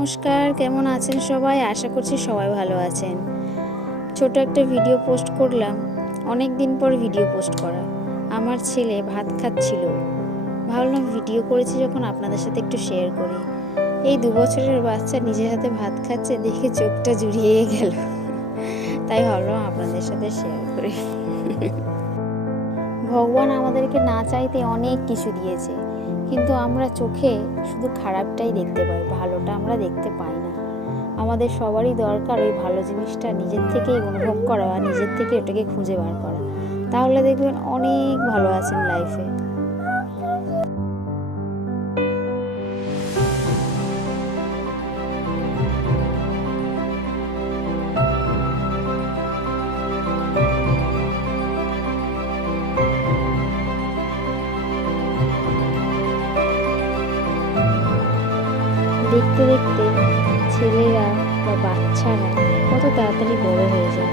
নমস্কার, কেমন আছেন সবাই? আশা করছি সবাই ভালো আছেন। ছোট একটা ভিডিও পোস্ট করলাম, অনেক দিন পর ভিডিও পোস্ট করা। আমার ছেলে ভাত খাচ্ছিল, ভাবলাম ভিডিও করেছি যখন আপনাদের সাথে একটু শেয়ার করি। এই 2 বছরের বাচ্চা নিজের হাতে ভাত খাচ্ছে দেখে চোখটা জুড়িয়ে গেল, তাই ভাবলাম আপনাদের সাথে শেয়ার করি। ভগবান আমাদেরকে না চাইতে অনেক কিছু দিয়েছে, কিন্তু আমরা চোখে শুধু খারাপটাই দেখতে পাই, ভালোটা আমরা দেখতে পাই না। আমাদের সবারই দরকার ওই ভালো জিনিসটা নিজের থেকেই অনুভব করা আর নিজের থেকে ওটাকে খুঁজে বার করা, তাহলে দেখবেন অনেক ভালো আছেন লাইফে। দেখতে দেখতে ছেলেরা বা বাচ্চারা কত তাড়াতাড়ি বড় হয়ে যায়।